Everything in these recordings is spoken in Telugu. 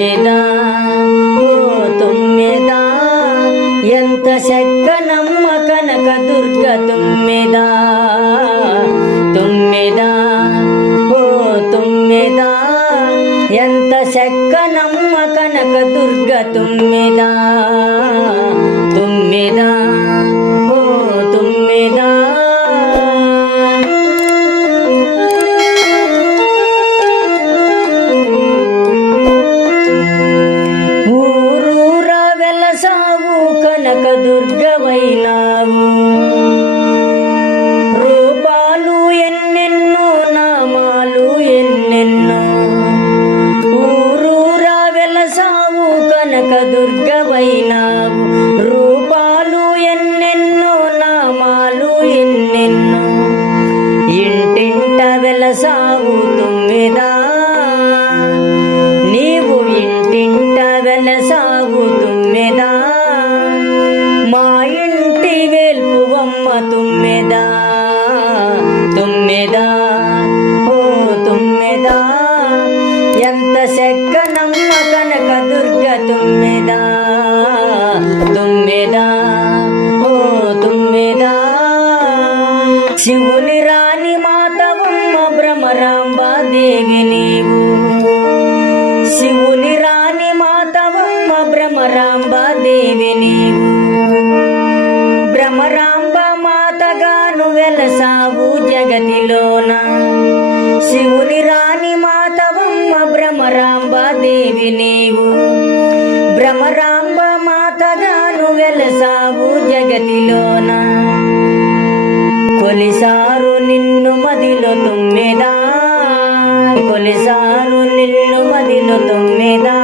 తుమ్మెదా ఓ తుమ్మెదా ఎంత చక్కనమ్మ కనక దుర్గ తుమ్మెదా తుమ్మెదా ఓ తుమ్మెదా ఎంత చక్కనమ్మ కనక దుర్గ తుమ్మెదా తుమ్మెదా ఓ తుమ్మెదా ఊరూరా వెలసావు కనక దుర్గవైనావు రూపాలు ఎన్నెన్నో నామాలు ఎన్నెన్నో ఊరూరా వెలసావు కనక దుర్గవైనావు రూపాలు ఎన్నెన్నో నామాలు ఎన్నెన్నో ఇంటింట వెలసావు తుమ్మెదా నీవు ఇంటింట వెలసావు తుమ్మెదా మా ఇంటి వేల్పువమ్మ తుమ్మెదా తుమ్మెదా ఓ తుమ్మెదా ఎంత చక్కనమ్మ కనక దుర్గ తుమ్మెదా తుమ్మెదా ఓ తుమ్మెదా శివుని రాణి మాతవమ్మ భ్రమరాంబాదేవి నీవు శివుని రాణి మాతవమ్మ భ్రమరాంబాదేవి నీవు భ్రమరాంబ మాతగాను వెలసావు జగతిలోన శివుని రాణి మాతవమ్మ భ్రమరాంబాదేవి నీవు భ్రమరాంబ మాతగాను వెలసావు జగతిలోన కొలిసారు నిన్ను మదిలో తుమ్మెదా కొలిసారు నిన్ను మదిలో తుమ్మెదా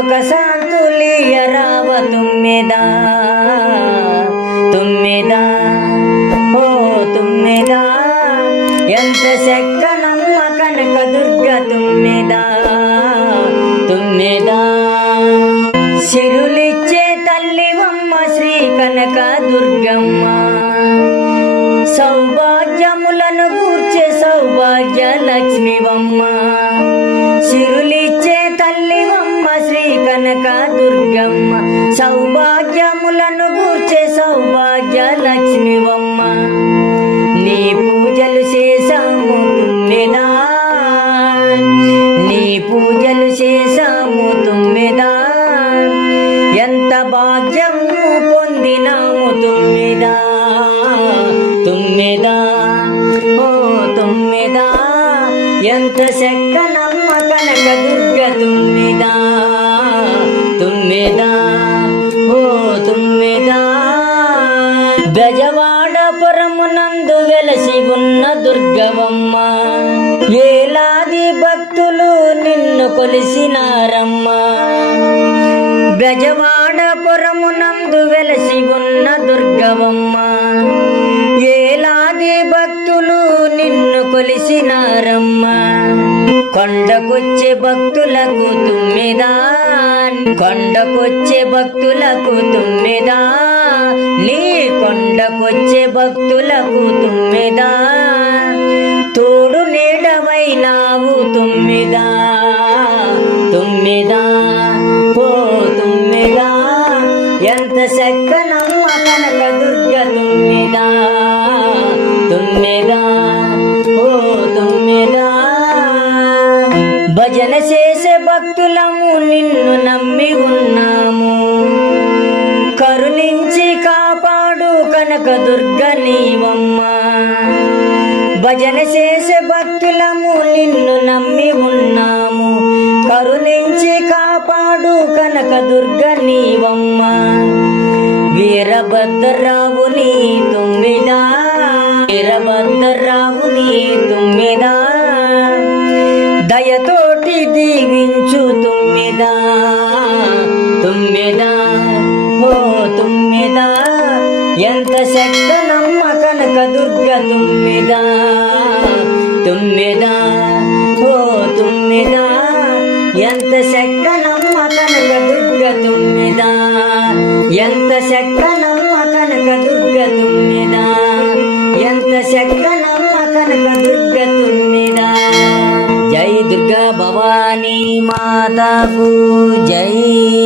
ఒక శాంతులీయరావ తుమ్మెదా తుమ్మెదా ఓ తుమ్మెదా ఎంత చక్కనమ్మ కనక దుర్గ తుమ్మెదా తుమ్మెదా సిరులిచ్చే తల్లివమ్మ శ్రీ కనక దుర్గమ్మ సౌభాగ్యములను కూర్చే సౌభాగ్య లక్ష్మివమ్మ సిరులిచ్చే తల్లివమ్మ శ్రీ కనక దుర్గమ్మ సౌభాగ్యములను కూర్చే సౌభాగ్య లక్ష్మివమ్మ నీ పూజలు చేసాము తుమ్మెదా నీ పూజలు చేసాము తుమ్మెదా ఎంత భాగ్యము పొందినాము తుమ్మెదా తుమ్మెదా ఓ తుమ్మెదా ఎంత చక్కనమ్మ కనక దుర్గ తుమ్మెదా తుమ్మెదా ఓ తుమ్మెదా బెజవాడపురమునందు వెలసి ఉన్న దుర్గవమ్మ వేలాది భక్తులు నిన్ను కొలిసినారమ్మ బెజవాడపురమునందు వెలసి ఉన్న దుర్గవమ్మ ఏలాది భక్తులు నిన్ను కొలిసినారమ్మ కొండకొచ్చే భక్తులకు తుమ్మెదా కొండకొచ్చే భక్తులకు తుమ్మెదా నీ కొండకొచ్చే భక్తులకు తుమ్మెదా తోడు నీడవైనావు తుమ్మెదా తుమ్మెదా ఓ తుమ్మెదా ఎంత చక్కనమ్మ కనక దుర్గ తుమ్మెదా తుమ్మెదా ఓ తుమ్మెదా భజన చేసే భక్తులము నిన్ను నమ్మి ఉన్నాము కరుణించి కాపాడు కనక దుర్గ నీవమ్మ భజన చేసే భక్తులము నిన్ను నమ్మి ఉన్నాము కరుణించి కాపాడు కనక దుర్గ నీవమ్మ వీరభద్రరావుని తుమ్మెదా వీరభద్రరావుని తుమ్మెదా దయతోటి దీవించు తుమ్మెదా తుమ్మెదా ఓ తుమ్మెదా ఎంత చక్కనమ్మ కనక దుర్గ తుమ్మెదా తుమ్మెదా ఓ తుమ్మెదా ఎంత చక్కనమ్మ కనక దుర్గ తుమ్మెదా ఎంత చక్కనమ్మ కనక దుర్గ తుమ్మెదా ఎంత చక్కనమ్మ కనక దుర్గ తుమ్మెదా జై దుర్గా భవానీ మా మాతాకు జై.